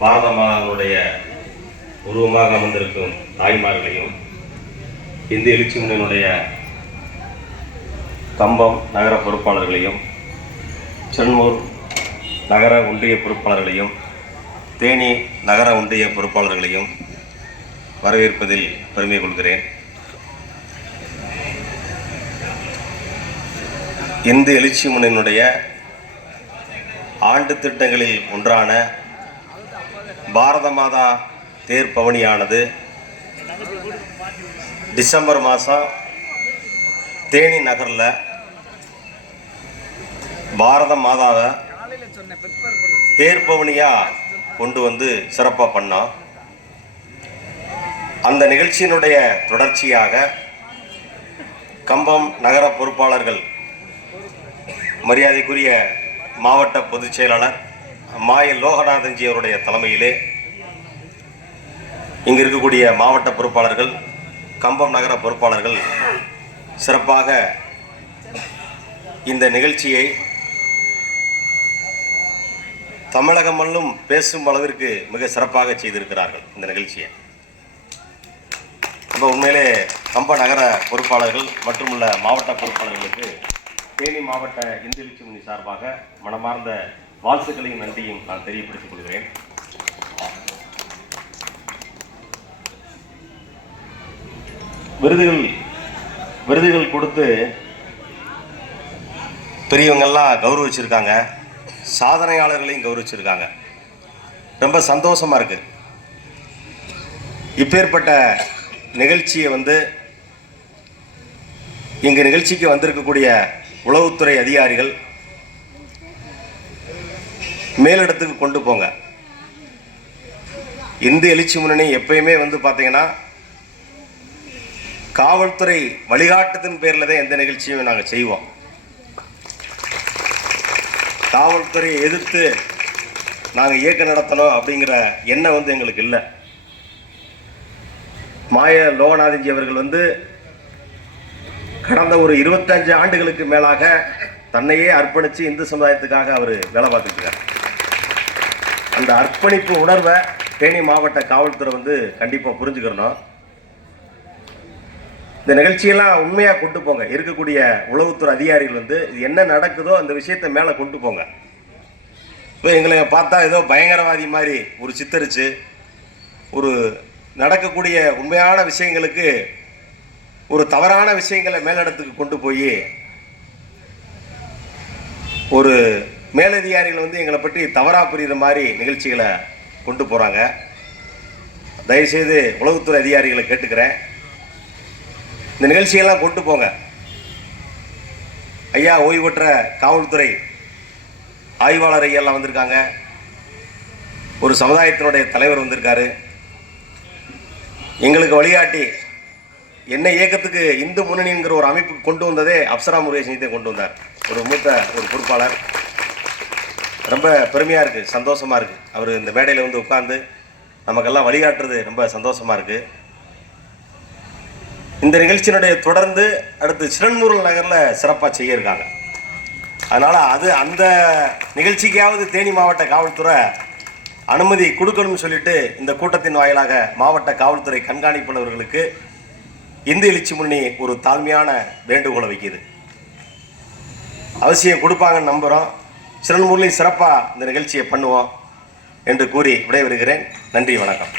பாரத மாதாவுடைய உருவமாக அமர்ந்திருக்கும் தாய்மார்களையும், இந்திய எழுச்சி முன்னணியினுடைய கம்பம் நகர பொறுப்பாளர்களையும், சென்னூர் நகர ஒன்றிய பொறுப்பாளர்களையும், தேனி நகர ஒன்றிய பொறுப்பாளர்களையும் வரவேற்பதில் பெருமை கொள்கிறேன். இந்திய எழுச்சி முன்னணியினுடைய ஆண்டு திட்டங்களில் ஒன்றான பாரத மாதா தேர் பவனியானது டிசம்பர் மாதம் தேனி நகரில் பாரத மாதாவை தேர் பவனியாக கொண்டு வந்து சிறப்பாக பண்ணோம். அந்த நிகழ்ச்சியினுடைய தொடர்ச்சியாக கம்பம் நகர பொறுப்பாளர்கள் மரியாதைக்குரிய மாவட்ட பொதுச் செயலாளர் மாய லோகநாதன்ஜி அவருடைய தலைமையிலே இங்கு இருக்கக்கூடிய மாவட்ட பொறுப்பாளர்கள், கம்பம் நகர பொறுப்பாளர்கள் சிறப்பாக இந்த நிகழ்ச்சியை தமிழகம் முழுவதும் பேசும் அளவிற்கு மிக சிறப்பாக செய்திருக்கிறார்கள். இந்த நிகழ்ச்சியை இப்போ உண்மையிலே கம்ப நகர பொறுப்பாளர்கள் மற்றும் உள்ள மாவட்ட பொறுப்பாளர்களுக்கு தேனி மாவட்ட இந்திய எழுச்சி முன்னணி சார்பாக மனமார்ந்த வாழ்த்துக்களையும் நன்றியும் நான் தெரியப்படுத்திக் கொள்கிறேன். விருதுகள் கொடுத்து பெரியவங்கெல்லாம் கௌரவிச்சிருக்காங்க, சாதனையாளர்களையும் கௌரவிச்சிருக்காங்க. ரொம்ப சந்தோஷமாக இருக்குது. இப்பேற்பட்ட நிகழ்ச்சியை இங்கே நிகழ்ச்சிக்கு வந்திருக்கக்கூடிய உளவுத்துறை அதிகாரிகள் மேலிடத்துக்கு கொண்டு போங்க. இந்திய எழுச்சி முன்னணி எப்பயுமே பார்த்தீங்கன்னா காவல்துறை வழிகாட்டுத்தின் பேரில் தான் எந்த நிகழ்ச்சியும் நாங்கள் செய்வோம். காவல்துறையை எதிர்த்து நாங்கள் இயக்கம் நடத்தணும் அப்படிங்கிற எண்ணம் எங்களுக்கு இல்லை. மாய லோகநாதன்ஜி அவர்கள் கடந்த ஒரு 25 ஆண்டுகளுக்கு மேலாக தன்னையே அர்ப்பணித்து இந்து சமுதாயத்துக்காக அவர் வேலை பார்த்துக்கிறார். அந்த அர்ப்பணிப்பு உணர்வை தேனி மாவட்ட காவல்துறை கண்டிப்பாக புரிஞ்சுக்கிறணும். இந்த நிகழ்ச்சியெல்லாம் உண்மையாக கொண்டு போங்க. இருக்கக்கூடிய உளவுத்துறை அதிகாரிகள் இது என்ன நடக்குதோ அந்த விஷயத்தை மேலே கொண்டு போங்க. இப்போ எங்களை பார்த்தா ஏதோ பயங்கரவாதி மாதிரி ஒரு சித்தரித்து ஒரு நடக்கக்கூடிய உண்மையான விஷயங்களுக்கு ஒரு தவறான விஷயங்களை மேலிடத்துக்கு கொண்டு போய் ஒரு மேலதிகாரிகள் எங்களை பற்றி தவறாக புரிகிற மாதிரி நிகழ்ச்சிகளை கொண்டு போகிறாங்க. தயவுசெய்து உளவுத்துறை அதிகாரிகளை கேட்டுக்கிறேன், இந்த நிகழ்ச்சியெல்லாம் கொண்டு போங்க. ஐயா ஓய்வு பெற்ற காவல்துறை ஆய்வாளர் ஐயெல்லாம் வந்திருக்காங்க, ஒரு சமுதாயத்தினுடைய தலைவர் வந்திருக்காரு. எங்களுக்கு வழிகாட்டி என்ன இயக்கத்துக்கு இந்து முன்னணிங்கிற ஒரு அமைப்பு கொண்டு வந்ததே அப்சரா முருகேசன் கொண்டு வந்தார். ஒரு மூத்த ஒரு பொறுப்பாளர். ரொம்ப பெருமையாக இருக்குது, சந்தோஷமாக இருக்குது. அவர் இந்த மேடையில் உட்கார்ந்து நமக்கெல்லாம் வழிகாட்டுறது ரொம்ப சந்தோஷமாக இருக்குது. இந்த நிகழ்ச்சியினுடைய தொடர்ந்து அடுத்து சிறன்மூரல் நகரில் சிறப்பாக செய்ய இருக்காங்க. அதனால் அந்த நிகழ்ச்சிக்காவது தேனி மாவட்ட காவல்துறை அனுமதி கொடுக்கணும்னு சொல்லிட்டு இந்த கூட்டத்தின் வாயிலாக மாவட்ட காவல்துறை கண்காணிப்பாளர்களுக்கு இந்திய எழுச்சி முன்னணி ஒரு தாழ்மையான வேண்டுகோளை வைக்கிது. அவசியம் கொடுப்பாங்கன்னு நம்புகிறோம். சிறன்மூர்லையும் சிறப்பாக இந்த நிகழ்ச்சியை பண்ணுவோம் என்று கூறி விடைபெறுகிறேன். நன்றி, வணக்கம்.